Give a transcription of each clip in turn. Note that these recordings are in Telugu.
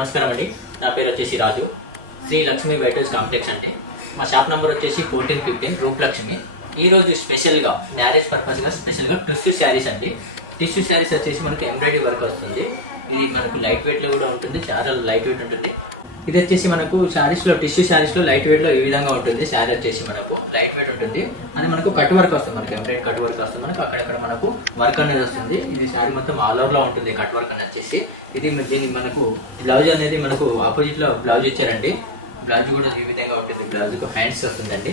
నమస్కారం అండి. నా పేరు వచ్చేసి రాజు. శ్రీ లక్ష్మి వెయిటర్స్ కాంప్లెక్స్ అండి. మా షాప్ నెంబర్ వచ్చేసి 1415 రూపలక్ష్మి. ఈరోజు స్పెషల్గా మ్యారేజ్ పర్పస్గా స్పెషల్గా టిష్యూ శారీస్ అండి. టిష్యూ శారీస్ వచ్చేసి మనకు ఎంబ్రాయిడరీ వర్క్ వస్తుంది. ఇది మనకు లైట్ వెయిట్లో కూడా ఉంటుంది, చాలా లైట్ వెయిట్ ఉంటుంది. ఇది వచ్చేసి మనకు శారీస్లో టిష్యూ శారీస్లో లైట్ వెయిట్లో ఈ విధంగా ఉంటుంది. శారీ వచ్చేసి మనకు లైట్ వెయిట్ ఉంటుంది. అది మనకు కట్ వర్క్ వస్తుంది, మనకు ఎంబ్రాయిడరీ కట్ వర్క్ వస్తుంది. మనకు అక్కడక్కడ మనకు వర్క్ అనేది వస్తుంది. ఇది శారీ మొత్తం ఆల్ ఓవర్లో ఉంటుంది కట్ వర్క్ అని వచ్చేసి. దీని మనకు బ్లౌజ్ అనేది మనకు ఆపోజిట్లో బ్లౌజ్ ఇచ్చారండి. బ్లౌజ్ కూడా ఈ విధంగా ఉంటుంది. బ్లౌజ్కు హ్యాండ్స్ వస్తుందండి.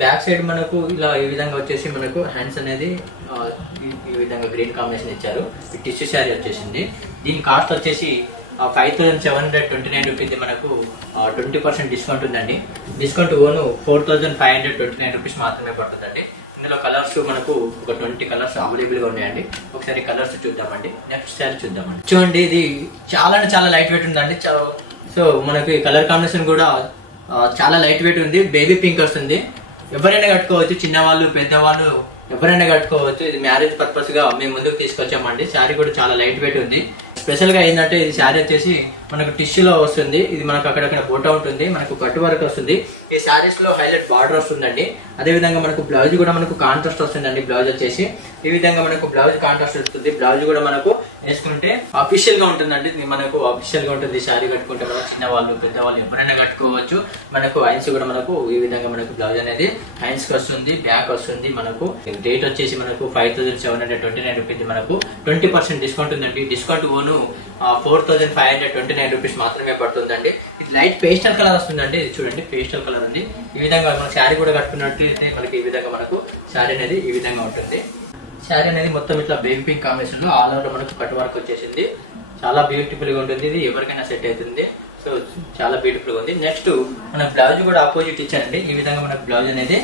బ్యాక్ సైడ్ మనకు ఇలా ఈ విధంగా వచ్చేసి మనకు హ్యాండ్స్ అనేది ఈ విధంగా గ్రీన్ కాంబినేషన్ ఇచ్చారు. ఈ టిష్యూ శారీ వచ్చేసింది. దీని కాస్ట్ వచ్చేసి 5729 రూపీస్. మనకు 20% డిస్కౌంట్ ఉందండి. డిస్కౌంట్ ఓను 4529 రూపీస్ మాత్రమే పడుతుందండి. ఇందులో కలర్స్ మనకు ఒక 20 కలర్స్ అవైలబుల్ గా ఉన్నాయండి. ఒకసారి కలర్స్ చూద్దామండి. నెక్స్ట్ శారీ చూద్దామండి. చూడండి, ఇది చాలా లైట్ వెయిట్ ఉందండి. సో మనకి కలర్ కాంబినేషన్ కూడా చాలా లైట్ వెయిట్ ఉంది. బేబీ పింక్ వస్తుంది. ఎవరైనా కట్టుకోవచ్చు, చిన్నవాళ్ళు పెద్దవాళ్ళు ఎవరైనా కట్టుకోవచ్చు. ఇది మ్యారేజ్ పర్పస్ గా మేము ముందుకు తీసుకొచ్చామండి. శారీ కూడా చాలా లైట్ వెయిట్ ఉంది. స్పెషల్ గా ఏంటంటే ఇది శారీ వచ్చేసి మనకు టిష్యూలో వస్తుంది. ఇది మనకు అక్కడక్కడ ఫోటో ఉంటుంది, మనకు కట్ వర్క్ వస్తుంది. ఈ శారీస్ లో హైలైట్ బార్డర్ వస్తుందండి. అదే విధంగా మనకు బ్లౌజ్ కూడా మనకు కాంట్రాస్ట్ వస్తుందండి. బ్లౌజ్ వచ్చేసి ఈ విధంగా మనకు బ్లౌజ్ కాంట్రాస్ట్ వస్తుంది. బ్లౌజ్ కూడా మనకు వేసుకుంటే అఫీషియల్ గా ఉంటుందండి. మనకు అఫీషియల్ గా ఉంటుంది. శారీ కట్టుకుంటే మనకు చిన్నవాళ్ళు పెద్దవాళ్ళు ఎవరైనా కట్టుకోవచ్చు. మనకు హ్యాండ్స్ కూడా మనకు ఈ విధంగా మనకు బ్లౌజ్ అనేది హ్యాండ్స్ కి వస్తుంది, బ్యాక్ వస్తుంది. మనకు రేట్ వచ్చేసి మనకు 5729 రూపీస్. మనకు 20% డిస్కౌంట్ ఉందండి. డిస్కౌంట్ ఓను 4529 రూపీస్ మాత్రమే పడుతుందండి. ఇది లైట్ పేస్టల్ కలర్ వస్తుందండి. ఇది చూడండి, పేస్టల్ కలర్ ఉంది. ఈ విధంగా మన శారీ కూడా కట్టుకున్నట్లయితే మనకి ఈ విధంగా మనకు శారీ అనేది ఈ విధంగా ఉంటుంది. శారీ అనేది మొత్తం ఇట్లా బేబీ పింక్ కాంబినేషన్ లో ఆల్ ఓవర్ మనకు కట్ వర్క్ వచ్చేసింది. చాలా బ్యూటిఫుల్ గా ఉంటుంది. ఇది ఎవరికైనా సెట్ అవుతుంది. సో చాలా బ్యూటిఫుల్ గా ఉంది. నెక్స్ట్ మన బ్లౌజ్ కూడా ఆపోజిట్ ఇచ్చారండి. ఈ విధంగా మనకు బ్లౌజ్ అనేది,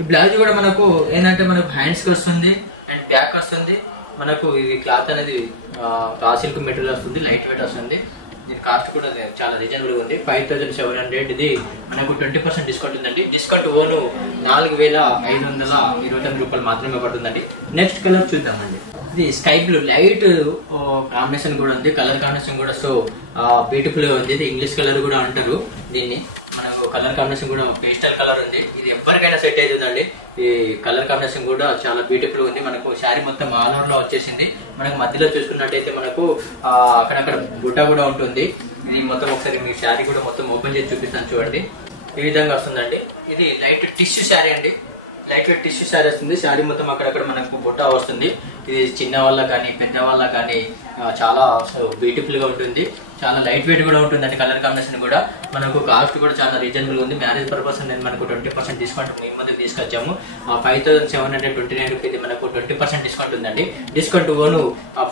ఈ బ్లౌజ్ కూడా మనకు ఏంటంటే మనకు హ్యాండ్స్ కి వస్తుంది అండ్ బ్యాక్ వస్తుంది. మనకు ఇది క్లాత్ అనేది రా సిల్క్ మెటీరియల్ వస్తుంది, లైట్ వెయిట్ వస్తుంది. దీని కాస్ట్ కూడా చాలా రీజనబుల్ గా ఉంది. 5700. ఇది మనకు 20% డిస్కౌంట్ ఉందండి. డిస్కౌంట్ ఓను 4529 రూపాయలు మాత్రమే పడుతుందండి. నెక్స్ట్ కలర్ చూద్దామండి. ఇది స్కై బ్లూ లైట్ కాంబినేషన్ కూడా ఉంది. కలర్ కాంబినేషన్ కూడా సో బ్యూటిఫుల్ గా ఉంది. ఇది ఇంగ్లీష్ కలర్ కూడా అంటారు దీన్ని. మనకు కలర్ కాంబినేషన్ కూడా పేస్టల్ కలర్ ఉంది. ఇది ఎవరికైనా సెట్ అవుతుందండి. ఈ కలర్ కాంబినేషన్ కూడా చాలా బ్యూటిఫుల్ ఉంది. మనకు శారీ మొత్తం ఆల్ ఓవర్ లో వచ్చేసింది. మనకు మధ్యలో చూసుకున్నట్టయితే మనకు అక్కడక్కడ బుట్ట కూడా ఉంటుంది. ఇది మొత్తం ఒకసారి మీ శారీ కూడా మొత్తం ఓపెన్ చేసి చూపిస్తాను చూడండి. ఈ విధంగా వస్తుందండి. ఇది లైట్ టిష్యూ శారీ అండి. లైట్ వెయిట్ టిష్యూ శారీ వస్తుంది. శారీ మొత్తం అక్కడక్కడ మనకు బుట్ట వస్తుంది. ఇది చిన్న వాళ్ళ కానీ పెద్ద వాళ్ళ కానీ చాలా బ్యూటిఫుల్ గా ఉంటుంది. చాలా లైట్ వెయిట్ కూడా ఉంటుందండి. కలర్ కాంబినేషన్ కూడా మనకు కాస్ట్ కూడా చాలా రీజనబుల్ ఉంది. మ్యారేజ్ పర్పస్ నేను మనకు 20% డిస్కౌంట్ మీ ముందుకు తీసుకొచ్చాము. 5729 రూపీస్ మనకు 20% డిస్కౌంట్ ఉందండి. డిస్కౌంట్ ఓను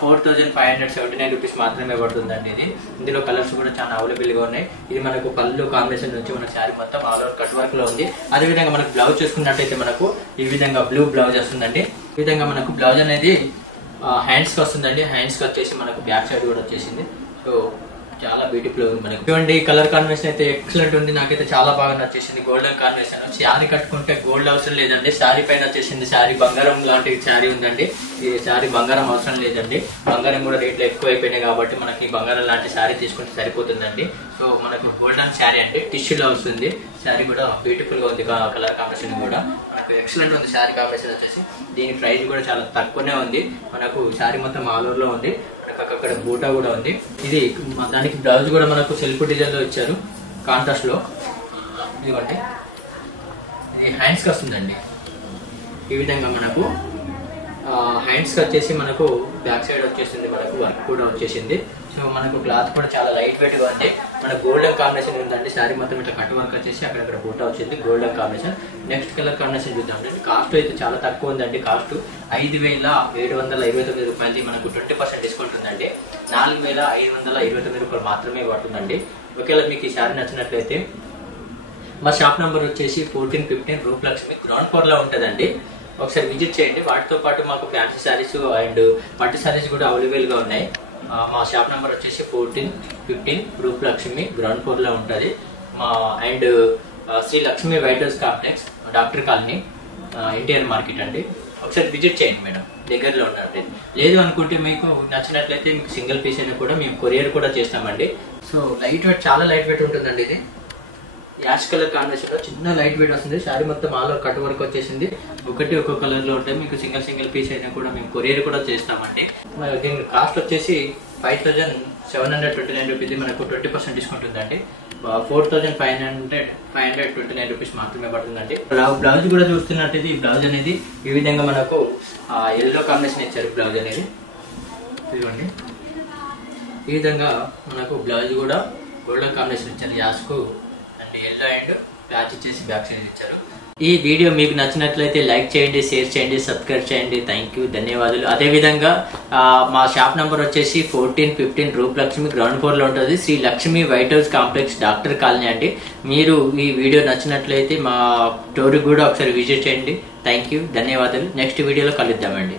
4579 రూపీస్ మాత్రమే పడుతుందండి. ఇది ఇందులో కలర్స్ కూడా చాలా అవైలబుల్ గా ఉన్నాయి. ఇది మనకు పళ్ళు కాంబినేషన్ నుంచి మన శారీ మొత్తం ఆల్ ఓవర్ కట్ వర్క్ లో ఉంది. అదే విధంగా మనకు బ్లౌజ్ చూసుకున్నట్టయితే మనకు ఈ విధంగా బ్లూ బ్లౌజ్ వస్తుందండి. ఈ విధంగా మనకు బ్లౌజ్ అనేది హ్యాండ్స్ కి వస్తుందండి. హ్యాండ్స్ కి వచ్చేసి మనకు బ్యాక్ సైడ్ కూడా వచ్చేసింది. సో చాలా బ్యూటిఫుల్ ఉంది. మనకు చూడండి, కలర్ కాంబినేషన్ అయితే ఎక్సలెంట్ ఉంది. నాకైతే చాలా బాగా నచ్చేసింది. Golden combination. శారీ కట్టుకుంటే గోల్డ్ అవసరం లేదండి. శారీ పైన వచ్చేసింది శారీ బంగారం లాంటి శారీ ఉందండి. ఈ శారీ బంగారం అవసరం లేదండి. బంగారం కూడా రేట్లు ఎక్కువ అయిపోయినాయి కాబట్టి మనకి బంగారం లాంటి శారీ తీసుకుంటే సరిపోతుందండి. సో మనకు గోల్డెన్ శారీ అంటే టిష్యూలో వస్తుంది. శారీ కూడా బ్యూటిఫుల్ గా ఉంది. కలర్ కాంబినేషన్ కూడా మనకు ఎక్సలెంట్ ఉంది. శారీ కాంబినేషన్ వచ్చేసి దీని ప్రైస్ కూడా చాలా తక్కువనే ఉంది. మనకు శారీ మొత్తం ఆల్ ఓవర్ లో ఉంది. అక్కడ బూటా కూడా ఉంది. ఇది దానికి బ్లౌజ్ కూడా మనకు సెల్ఫ్ డిజైన్ లో ఇచ్చారు కాంట్రాస్ట్ లో. ఇదిగోండి, ఇది హ్యాండ్స్ కి వస్తుందండి. ఈ విధంగా మనకు హ్యాండ్స్ కి వచ్చేసి మనకు బ్యాక్ సైడ్ వచ్చేసింది. మనకు వర్క్ కూడా వచ్చేసింది. సో మనకు క్లాత్ కూడా చాలా లైట్ వెయిట్ గా ఉంది. మనకు గోల్డెన్ కాంబినేషన్ ఉందండి. శారీ మొత్తం ఇట్లా కట్ వర్క్ వచ్చేసి అక్కడ బూటా వచ్చింది, golden combination. Next colour combination చూద్దామండి. కాస్ట్ అయితే చాలా తక్కువ ఉందండి. కాస్ట్ 5729 రూపాయలది. మనకు 20% డిస్కౌంట్ ఉందండి. 4529 రూపాయలు మాత్రమే పడుతుందండి. ఒకవేళ మీకు ఈ శారీ నచ్చినట్లయితే మా షాప్ నెంబర్ వచ్చేసి 1415 రూపలక్ష్మి గ్రౌండ్ ఫ్లోర్ లో ఉంటుందండి. ఒకసారి విజిట్ చేయండి. వాటితో పాటు మాకు ఫ్యాన్సీ శారీస్ అండ్ పట్టు శారీస్ కూడా అవైలబుల్ గా ఉన్నాయి. మా షాప్ నెంబర్ వచ్చేసి 1415 రూపలక్ష్మి గ్రౌండ్ ఫ్లోర్ లో ఉంటుంది. And Sri Lakshmi waiters complex, doctor colony, NTR market అండి. ఒకసారి విజిట్ చేయండి మేడం, దగ్గరలో ఉన్నట్లయితే. లేదు అనుకుంటే మీకు నచ్చినట్లయితే మీకు సింగిల్ పీస్ అయినా కూడా మేము కొరియర్ కూడా చేస్తామండి. సో లైట్ వెయిట్, చాలా లైట్ వెయిట్ ఉంటుందండి. ఇది యాష్ కలర్ కాంబినేషన్ లో చిన్న లైట్ వెయిట్ వస్తుంది. శారీ మొత్తం ఆల్ ఓవర్ కట్ వర్క్ వచ్చేసింది. ఒకటి ఒక్కో కలర్ లో ఉంటాయి. మీకు సింగిల్ పీస్ అయినా కూడా మేము కొరియర్ కూడా చేస్తామండి. మరి దీని కాస్ట్ వచ్చేసి 5729 రూపీస్. మనకు 20% డిస్కౌంట్ ఉందండి. 4529 రూపీస్ మాత్రమే పడుతుందండి. బ్లౌజ్ కూడా చూస్తున్నట్టయితే ఈ బ్లౌజ్ అనేది ఈ విధంగా మనకు ఎల్లో కాంబినేషన్ ఇచ్చారు. బ్లౌజ్ అనేది ఇదిగోండి, ఈ విధంగా మనకు బ్లౌజ్ కూడా గోల్డెన్ కాంబినేషన్ ఇచ్చారు. యాస్కు అండ్ ఎల్లో అండ్ ప్యాచ్ ఇచ్చేసి బ్యాక్ సైడ్ ఇచ్చారు. ఈ వీడియో మీకు నచ్చినట్లయితే లైక్ చేయండి, షేర్ చేయండి, సబ్స్క్రైబ్ చేయండి. థ్యాంక్ యూ, ధన్యవాదాలు. అదేవిధంగా మా షాప్ నెంబర్ వచ్చేసి 1415 రూపలక్ష్మి, గ్రౌండ్ ఫ్లోర్ లో ఉంటుంది. Sri Lakshmi white house complex, doctor colony అండి. మీరు ఈ వీడియో నచ్చినట్లయితే మా స్టోర్ కూడా ఒకసారి విజిట్ చేయండి. థ్యాంక్ యూ, ధన్యవాదాలు. నెక్స్ట్ వీడియోలో కలుద్దామండి.